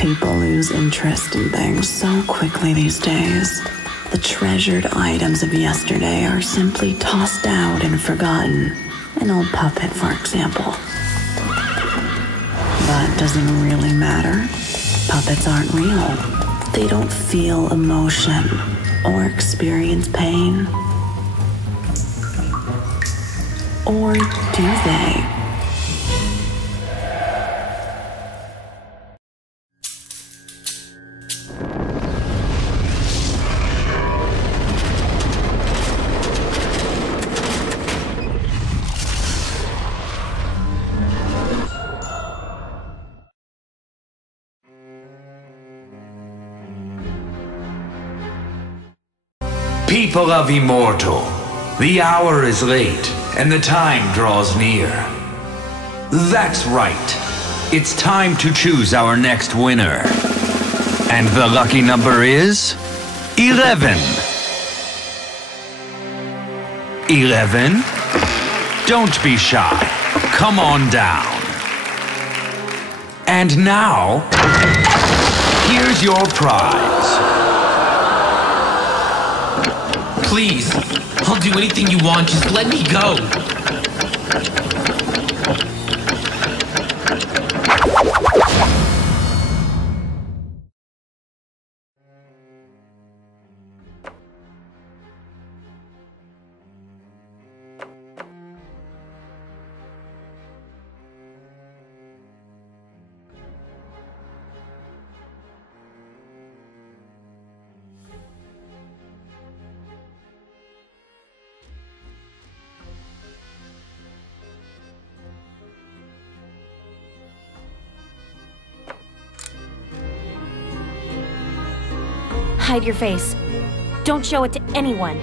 People lose interest in things so quickly these days. The treasured items of yesterday are simply tossed out and forgotten. An old puppet, for example. But does it really matter? Puppets aren't real. They don't feel emotion or experience pain. Or do they? People of Immortal, the hour is late, and the time draws near. That's right. It's time to choose our next winner. And the lucky number is 11. 11? Don't be shy. Come on down. And now, here's your prize. Please, I'll do anything you want, just let me go. Hide your face. Don't show it to anyone.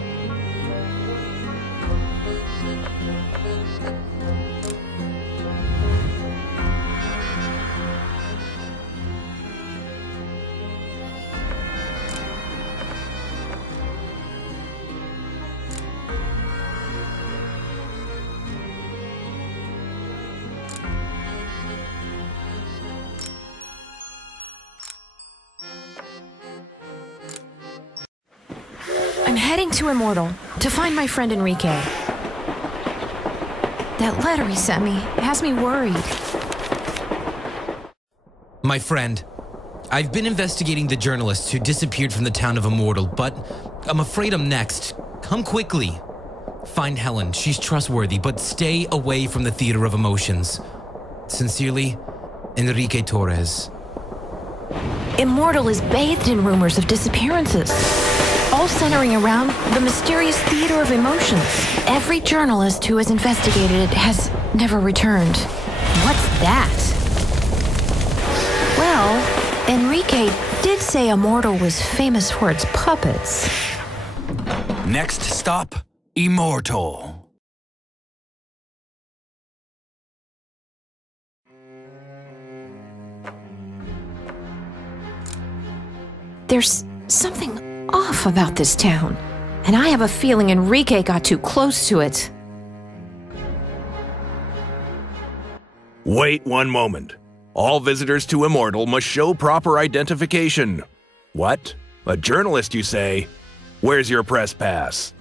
I'm heading to Immortal to find my friend Enrique. That letter he sent me has me worried. My friend, I've been investigating the journalists who disappeared from the town of Immortal, but I'm afraid I'm next. Come quickly. Find Helen, she's trustworthy, but stay away from the Theater of Emotions. Sincerely, Enrique Torres. Immortal is bathed in rumors of disappearances, all centering around the mysterious Theater of Emotions. Every journalist who has investigated it has never returned. What's that? Well, Enrique did say Immortal was famous for its puppets. Next stop, Immortal. There's something off about this town, and I have a feeling Enrique got too close to it. Wait one moment. All visitors to Immortal must show proper identification. What? A journalist, you say? Where's your press pass?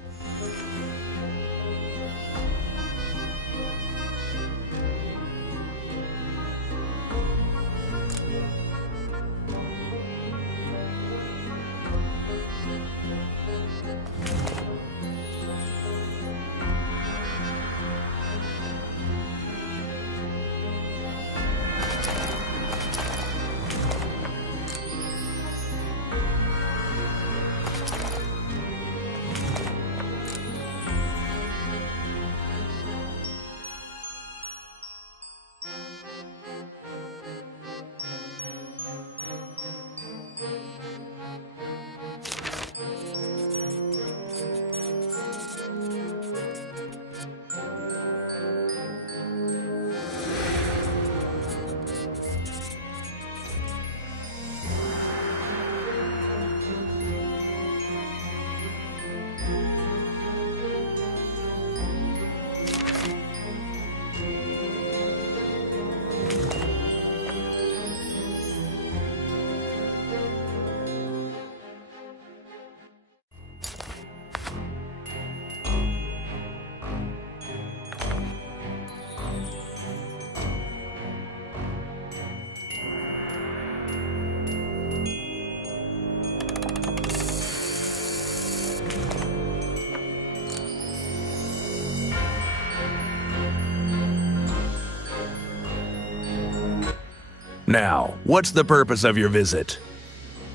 Now, what's the purpose of your visit?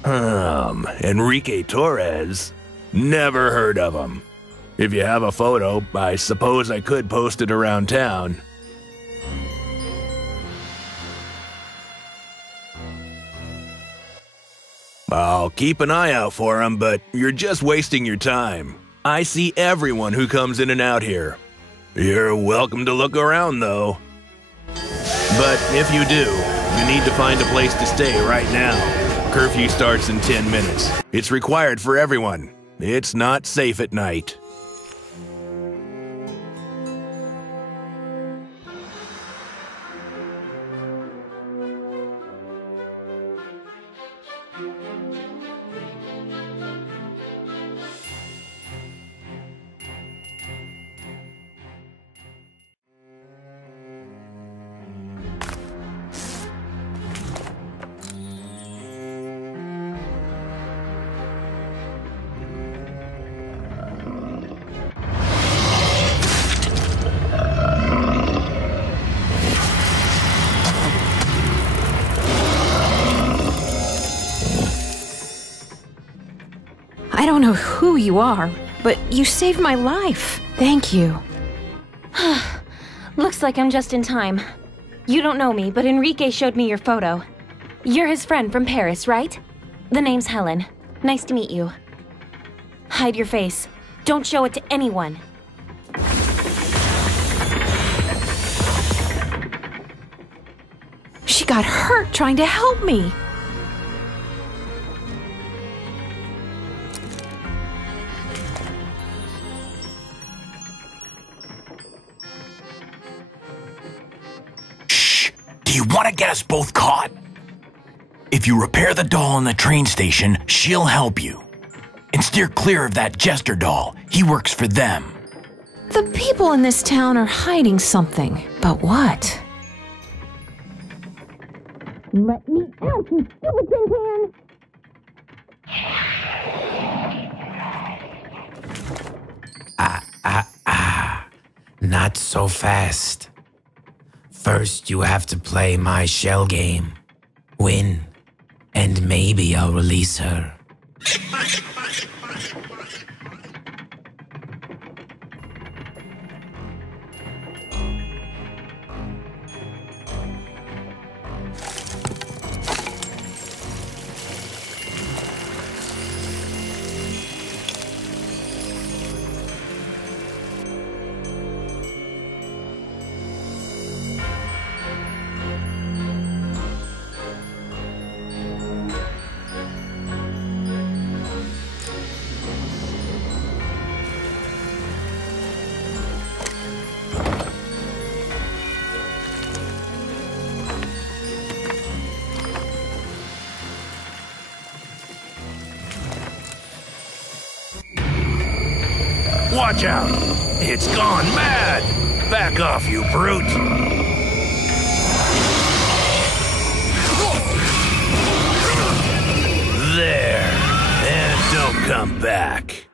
Enrique Torres? Never heard of him. If you have a photo, I suppose I could post it around town. I'll keep an eye out for him, but you're just wasting your time. I see everyone who comes in and out here. You're welcome to look around, though. But if you do, you need to find a place to stay right now. Curfew starts in 10 minutes. It's required for everyone. It's not safe at night. I don't know who you are, but you saved my life. Thank you. Looks like I'm just in time. You don't know me, but Enrique showed me your photo. You're his friend from Paris, right? The name's Helen. Nice to meet you. Hide your face. Don't show it to anyone. She got hurt trying to help me. Do you want to get us both caught? If you repair the doll in the train station, she'll help you. And steer clear of that jester doll. He works for them. The people in this town are hiding something. But what? Let me out, you stupid tin can! Not so fast. First, you have to play my shell game. Win, and maybe I'll release her. Watch out! It's gone mad! Back off, you brute! There! And don't come back.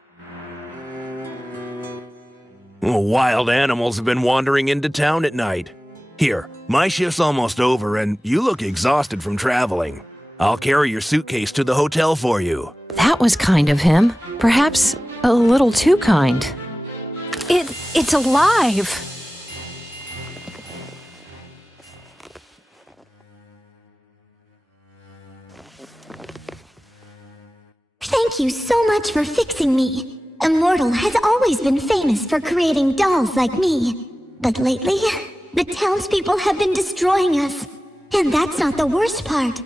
Wild animals have been wandering into town at night. Here, my shift's almost over and you look exhausted from traveling. I'll carry your suitcase to the hotel for you. That was kind of him. Perhaps a little too kind. It's alive! Thank you so much for fixing me. Immortal has always been famous for creating dolls like me. But lately, the townspeople have been destroying us. And that's not the worst part.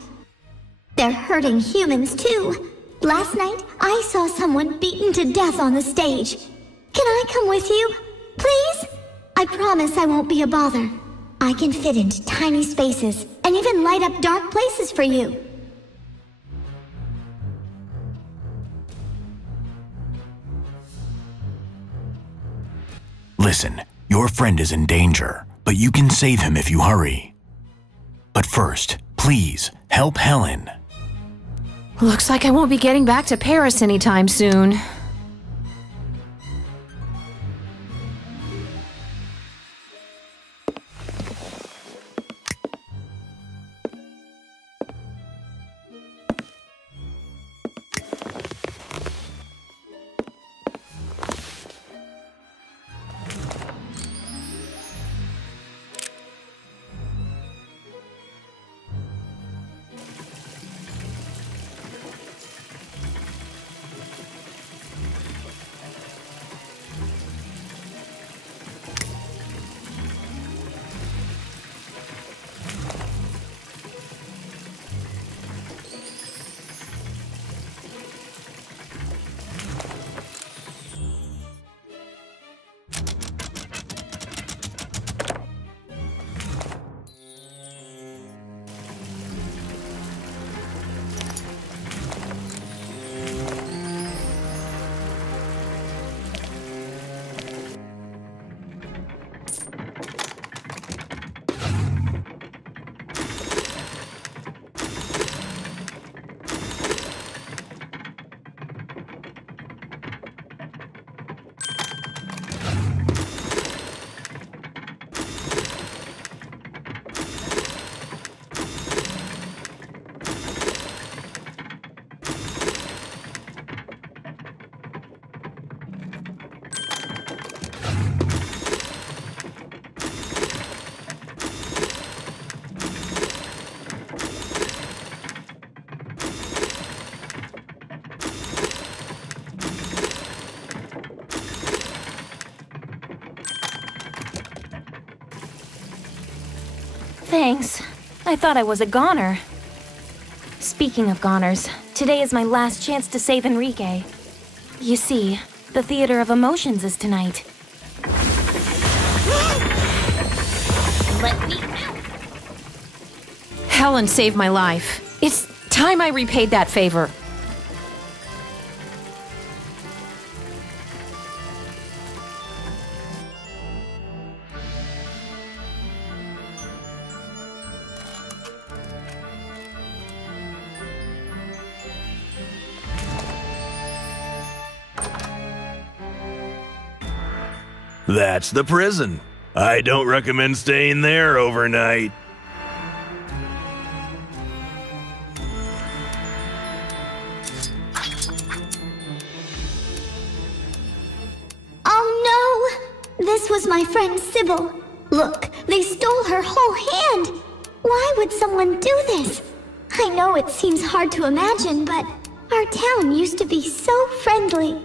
They're hurting humans too. Last night, I saw someone beaten to death on the stage. Can I come with you? Please? I promise I won't be a bother. I can fit into tiny spaces and even light up dark places for you. Listen, your friend is in danger, but you can save him if you hurry. But first, please, help Helen. Looks like I won't be getting back to Paris anytime soon. Thanks. I thought I was a goner. Speaking of goners, today is my last chance to save Enrique. You see, the Theater of Emotions is tonight. Let me out! Helen saved my life. It's time I repaid that favor. That's the prison. I don't recommend staying there overnight. Oh no! This was my friend Sybil. Look, they stole her whole hand. Why would someone do this? I know it seems hard to imagine, but our town used to be so friendly.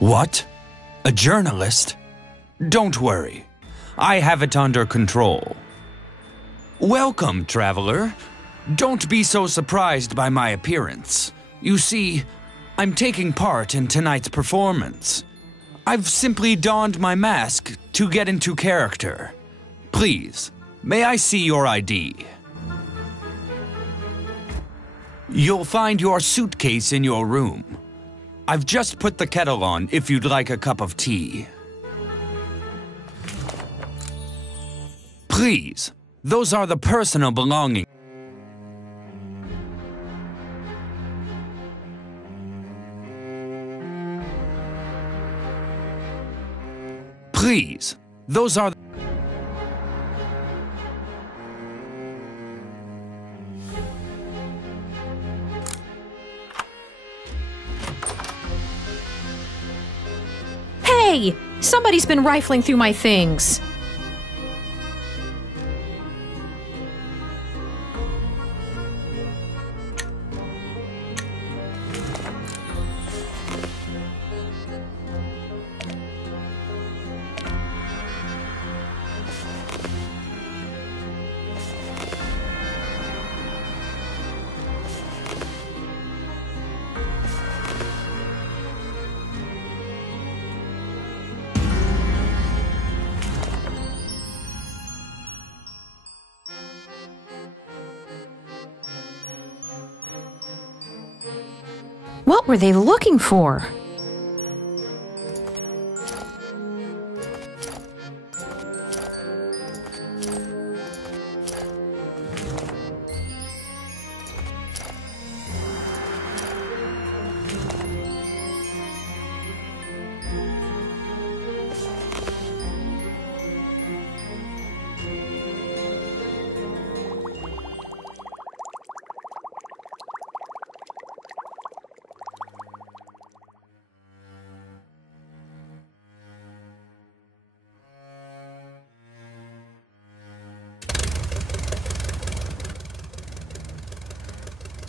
What? A journalist? Don't worry. I have it under control. Welcome, traveler. Don't be so surprised by my appearance. You see, I'm taking part in tonight's performance. I've simply donned my mask to get into character. Please, may I see your ID? You'll find your suitcase in your room. I've just put the kettle on if you'd like a cup of tea. Please, those are the personal belongings. Please, those are... Hey! Somebody's been rifling through my things. What were they looking for?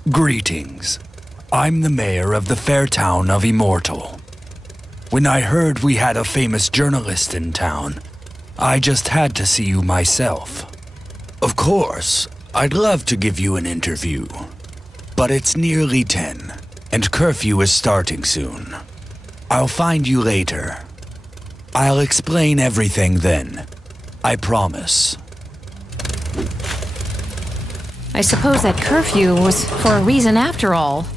Greetings. I'm the mayor of the fair town of Immortal. When I heard we had a famous journalist in town, I just had to see you myself. Of course, I'd love to give you an interview, but it's nearly 10, and curfew is starting soon. I'll find you later. I'll explain everything then. I promise. I suppose that curfew was for a reason after all.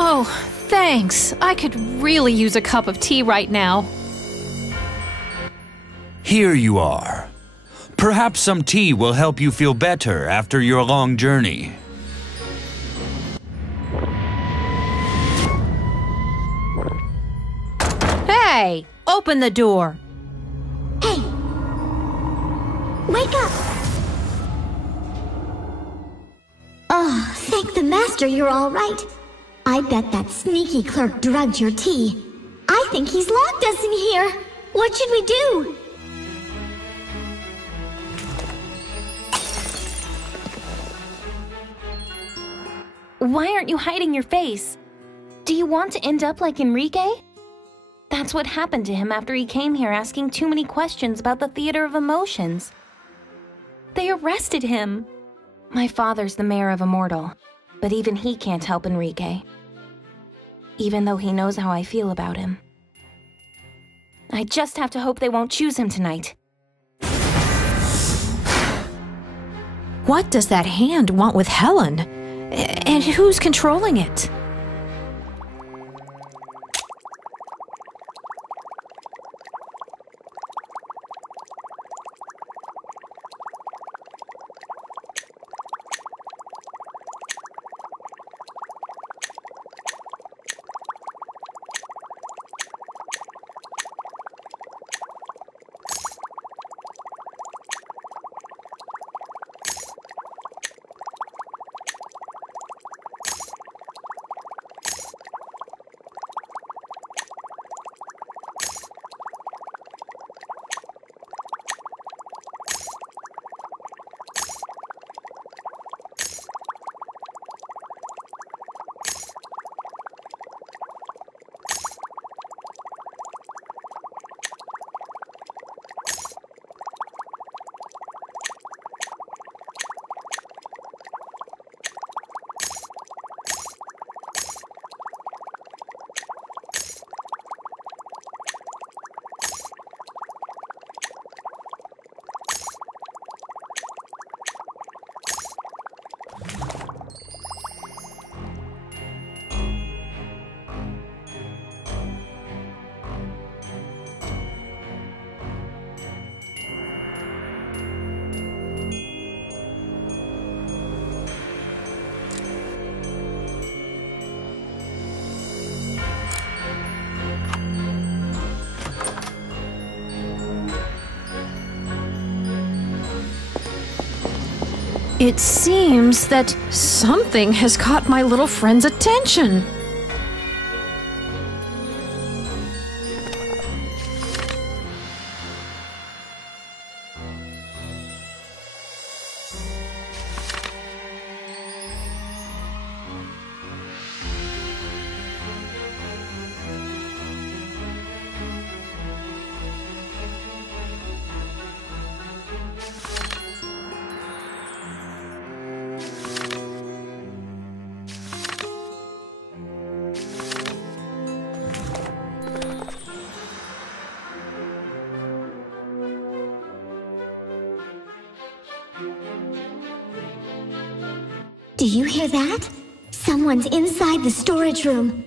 Oh, thanks. I could really use a cup of tea right now. Here you are. Perhaps some tea will help you feel better after your long journey. Hey, open the door. Hey! Wake up! Oh, thank the master you're all right. I bet that sneaky clerk drugged your tea. I think he's locked us in here. What should we do? Why aren't you hiding your face? Do you want to end up like Enrique? That's what happened to him after he came here asking too many questions about the theater of emotions. They arrested him. My father's the mayor of Immortal, but even he can't help Enrique. Even though he knows how I feel about him. I just have to hope they won't choose him tonight. What does that hand want with Helen? And who's controlling it? It seems that something has caught my little friend's attention. Do you hear that? Someone's inside the storage room.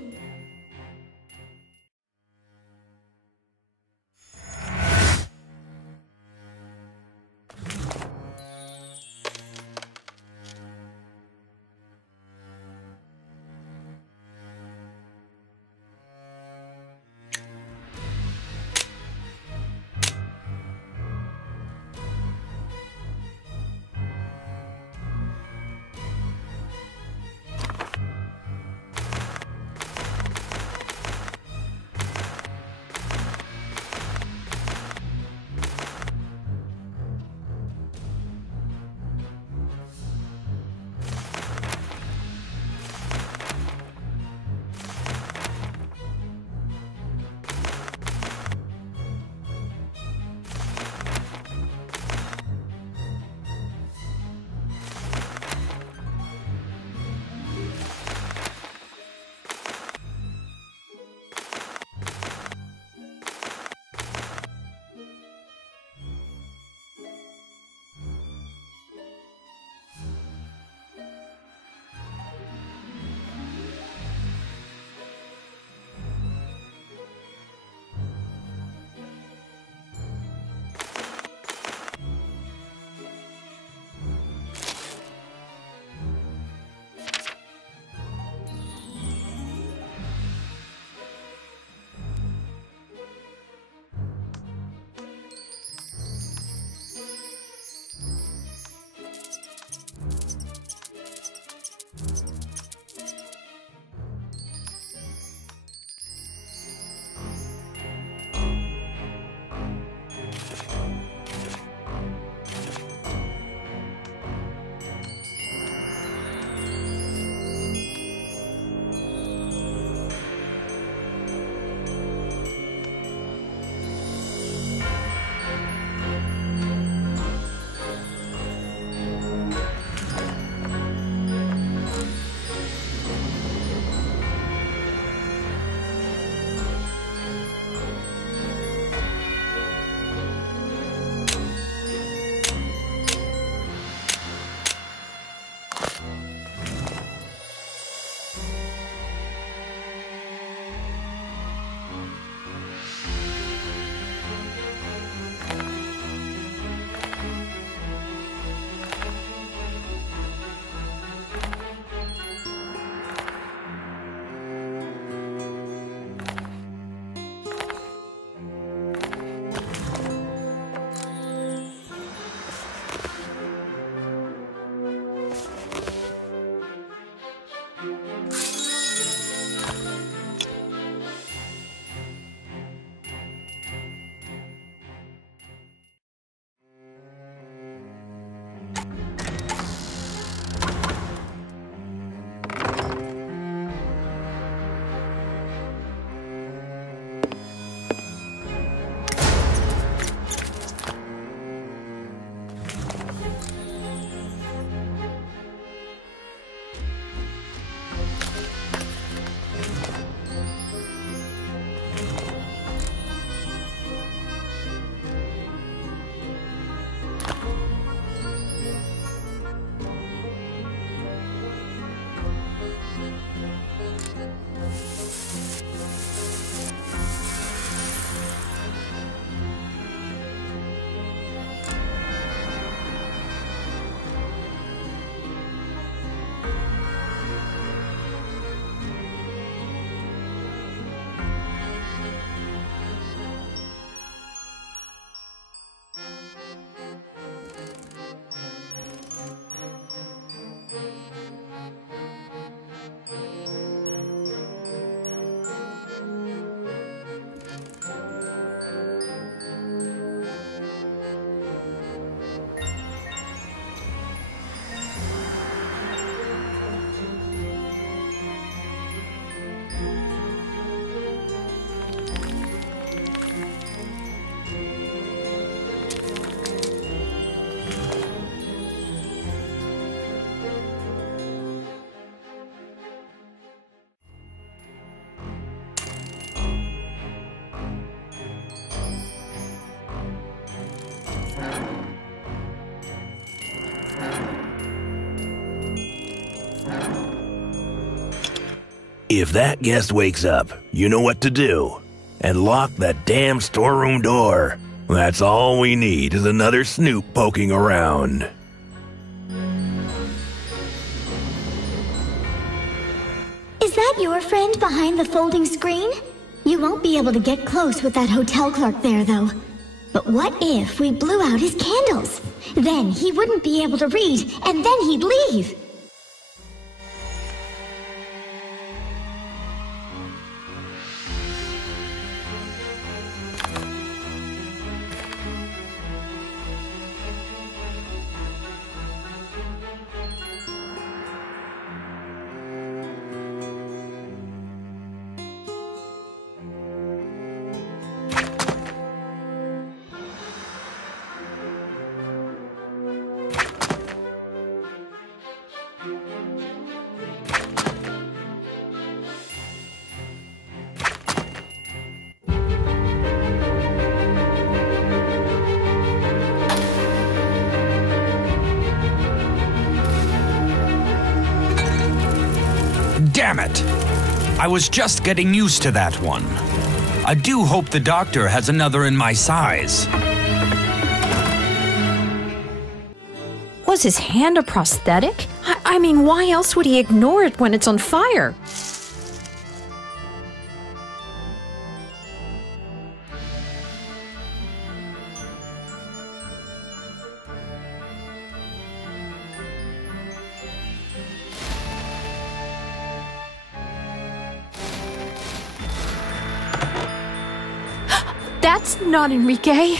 If that guest wakes up, you know what to do. And lock that damn storeroom door. That's all we need is another snoop poking around. Is that your friend behind the folding screen? You won't be able to get close with that hotel clerk there, though. But what if we blew out his candles? Then he wouldn't be able to read, and then he'd leave. Damn it! I was just getting used to that one. I do hope the doctor has another in my size. Was his hand a prosthetic? I mean, why else would he ignore it when it's on fire? That's not Enrique.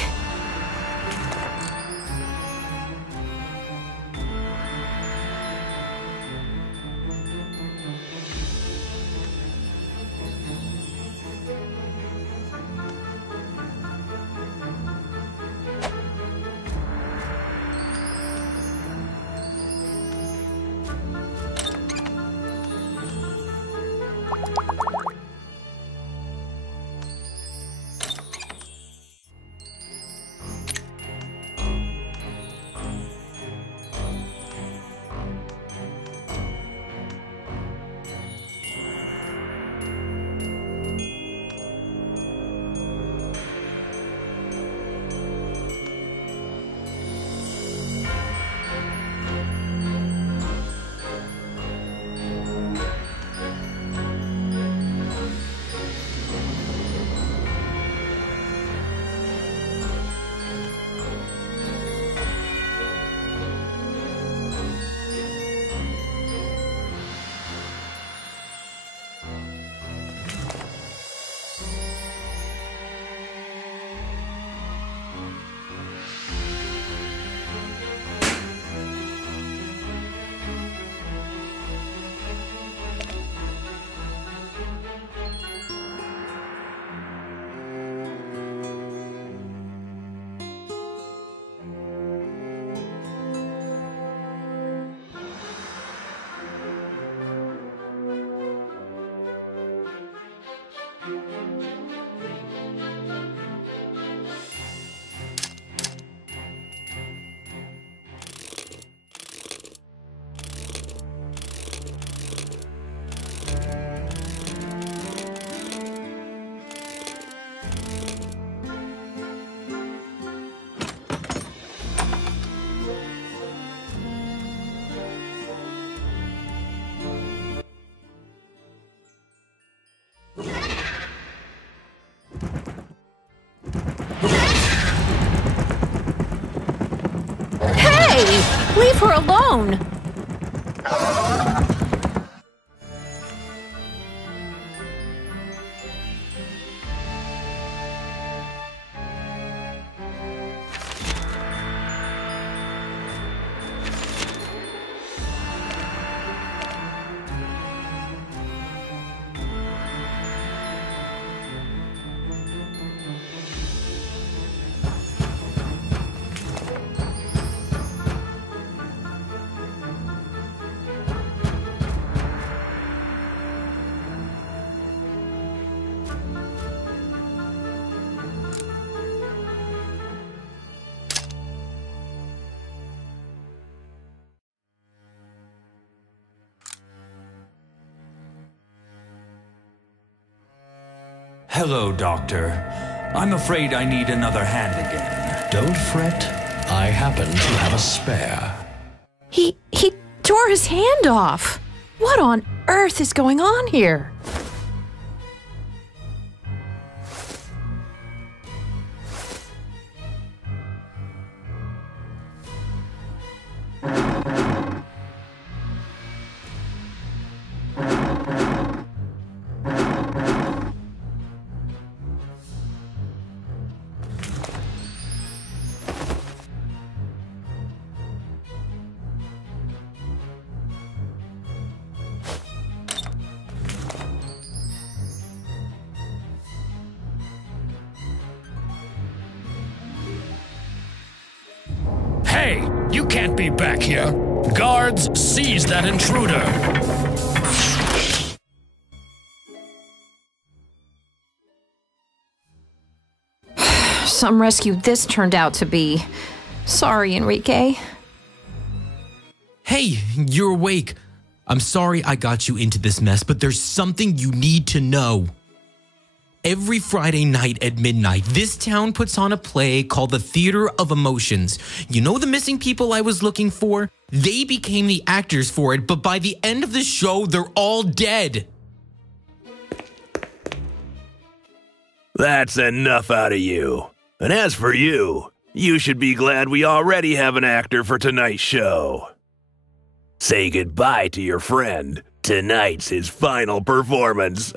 Leave her alone! Hello, Doctor. I'm afraid I need another hand again. Don't fret. I happen to have a spare. He tore his hand off. What on earth is going on here? Hey, you can't be back here. Guards, seize that intruder. Some rescue this turned out to be. Sorry, Enrique. Hey, you're awake. I'm sorry I got you into this mess, but there's something you need to know. Every Friday night at midnight, this town puts on a play called the Theater of Emotions. You know the missing people I was looking for? They became the actors for it, but by the end of the show, they're all dead. That's enough out of you. And as for you, you should be glad we already have an actor for tonight's show. Say goodbye to your friend. Tonight's his final performance.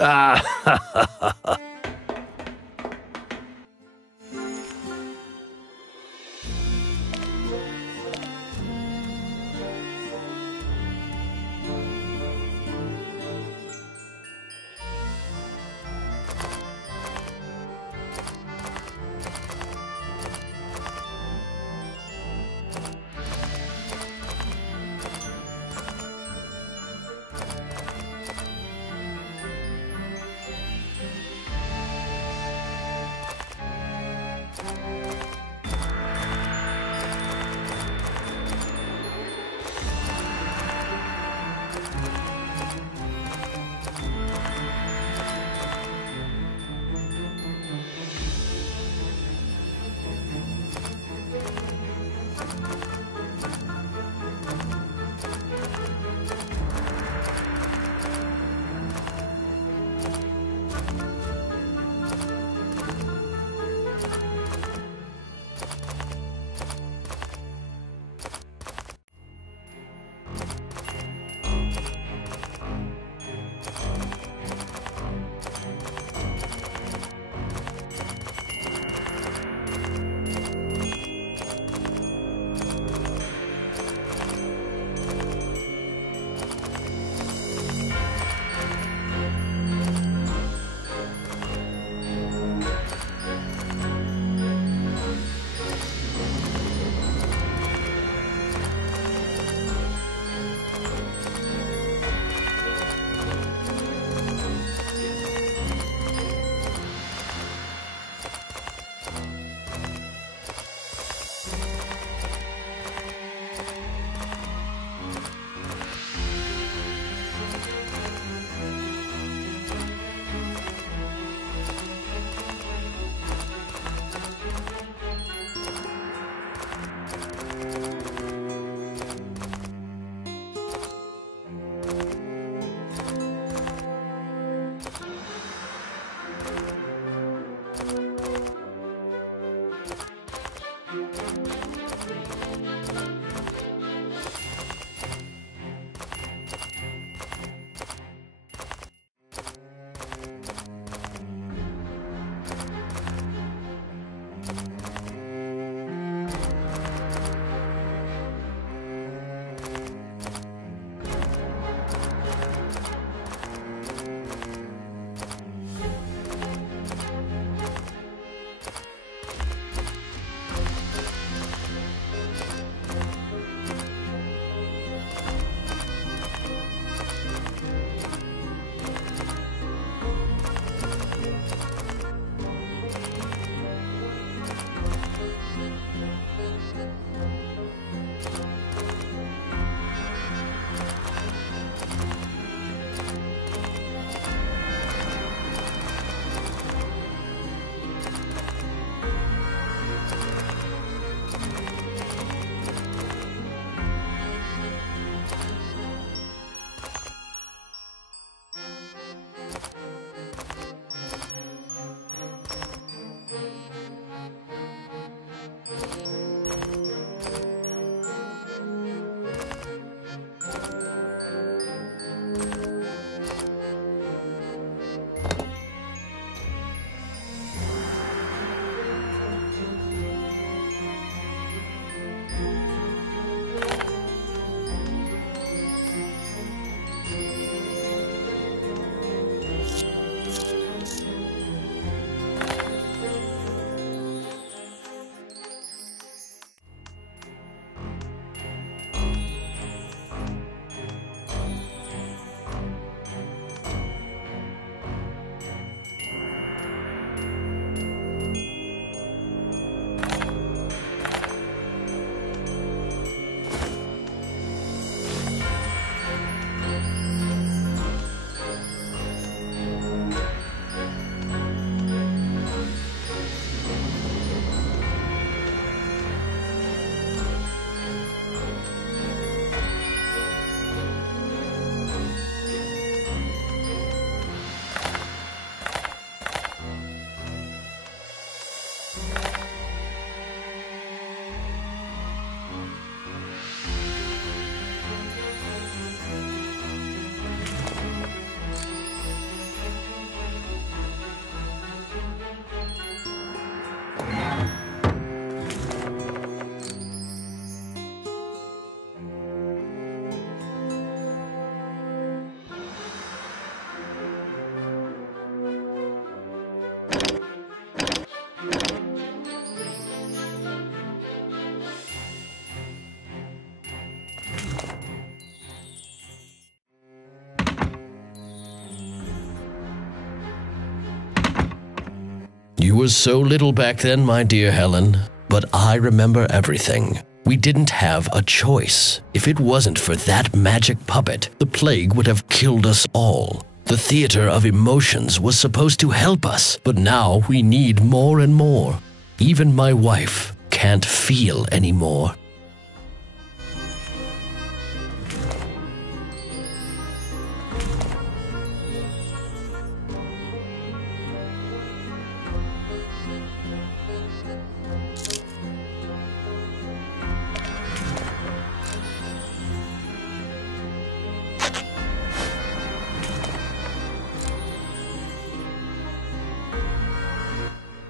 You were so little back then, my dear Helen, but I remember everything. We didn't have a choice. If it wasn't for that magic puppet, the plague would have killed us all. The theater of emotions was supposed to help us, but now we need more and more. Even my wife can't feel anymore.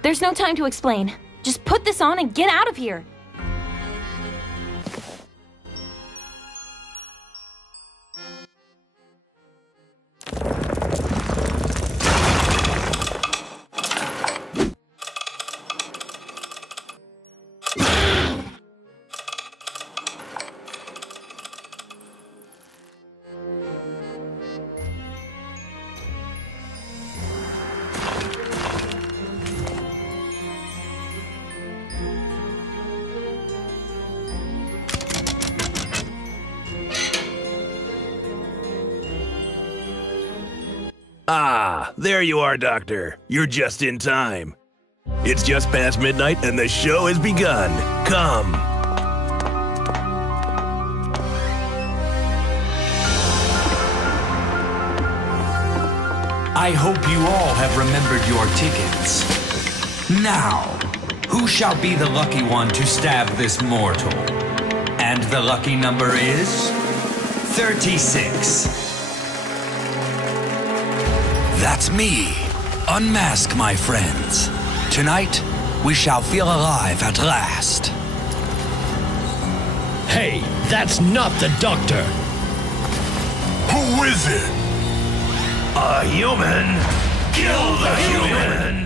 There's no time to explain. Just put this on and get out of here. Ah, there you are, Doctor. You're just in time. It's just past midnight and the show has begun. Come. I hope you all have remembered your tickets. Now, who shall be the lucky one to stab this mortal? And the lucky number is 36. That's me. Unmask, my friends. Tonight, we shall feel alive at last. Hey, that's not the doctor. Who is it? A human. Kill the human.